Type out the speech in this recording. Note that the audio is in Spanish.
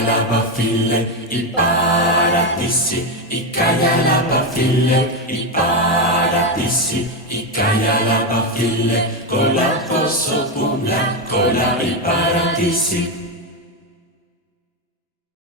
la bafile, i paradisi, i la bafile, i paradisi, i la bafile, con la cosa pugna, con la i paradisi.